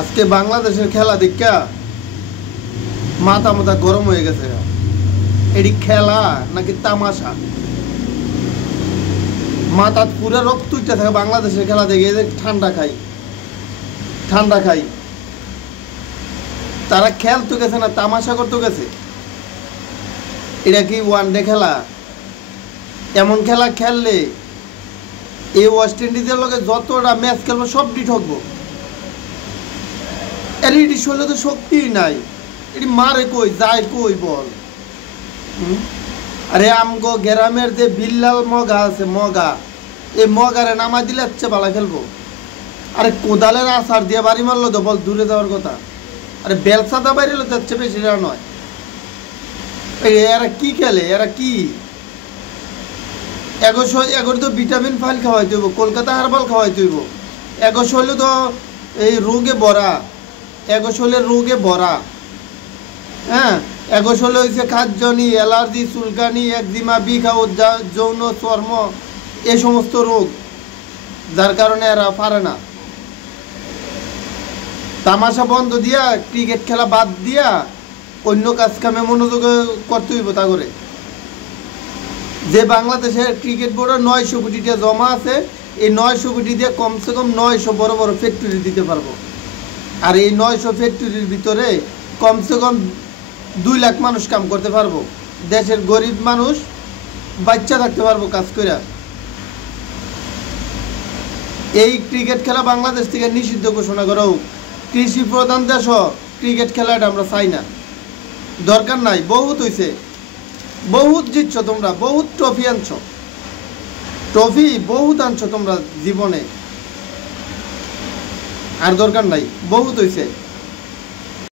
আজকে বাংলাদেশের খেলা দেখা মাথা মাথা গরম হয়ে গেছে। এটি খেলা নাকি তামাশা? মাথা পুরো রক্ত উঠতে থাকে বাংলাদেশের খেলা দেখে। এদের ঠান্ডা খাই তারা খেলতে গেছে না তামাশা করতে গেছে? এটা কি ওয়ানডে খেলা? এমন খেলা খেললে এই ওয়েস্ট ইন্ডিজের লোকে যতটা ম্যাচ খেলবো সবটি ঠকবো। এর এটি শরীরে তো শক্তিই নাই, এটি মারে কই যায় কই বল? আরে আমগো গ্রামের যে বিল্লাল মগা আছে, মগা, এই মগারে নামা দিলে হচ্ছে পালা খেলবো। আরে কোদালের আছার দিয়ে বাড়ি মারলো তো বল দূরে যাওয়ার কথা। আরে বেলসাদা বাইরে যাচ্ছে বেশি নয়। এরা কি খেলে? এরা কি এগোর তো ভিটামিন ফাইল খাওয়াইতে হইব, কলকাতা হারবাল খাওয়াইতে হইব। এগোশ হইলে তো এই রোগে ভরা, এগোশ হলে রোগে ভরা। হ্যাঁ, এগোশ হলে হয়েছে খাদ্যনি, অ্যালার্জি, চুলকানি, একজিমা, বিখাও, যৌন চর্ম, এ সমস্ত রোগ, যার কারণে এরা পারে না। তামাশা বন্ধ দিয়া, ক্রিকেট খেলা বাদ দিয়া অন্য কাজ কামে মনোযোগ করতে হইব। তা করে যে বাংলাদেশের ক্রিকেট বোর্ডের 900 কোটি টাকা জমা আছে, এই 900 কোটি দিয়ে কমসে কম 900 বড় বড় ফ্যাক্টরি দিতে পারবো। আর এই 900 ফ্যাক্টরির ভিতরে কমসে কম 2 লাখ মানুষ কাম করতে পারবো। দেশের গরিব মানুষ বাচ্চা থাকতে পারবো কাজ করে। এই ক্রিকেট খেলা বাংলাদেশ থেকে নিষিদ্ধ ঘোষণা করা হোক। কৃষি প্রধান দেশ ক্রিকেট খেলাটা আমরা চাই না, দরকার নাই। বহুত হয়েছে, বহুত জিতছ তোমরা, বহুত ট্রফি আনছো, ট্রফি বহুত আনছো তোমরা জীবনে, আর দরকার নাই, বহুত হয়েছে।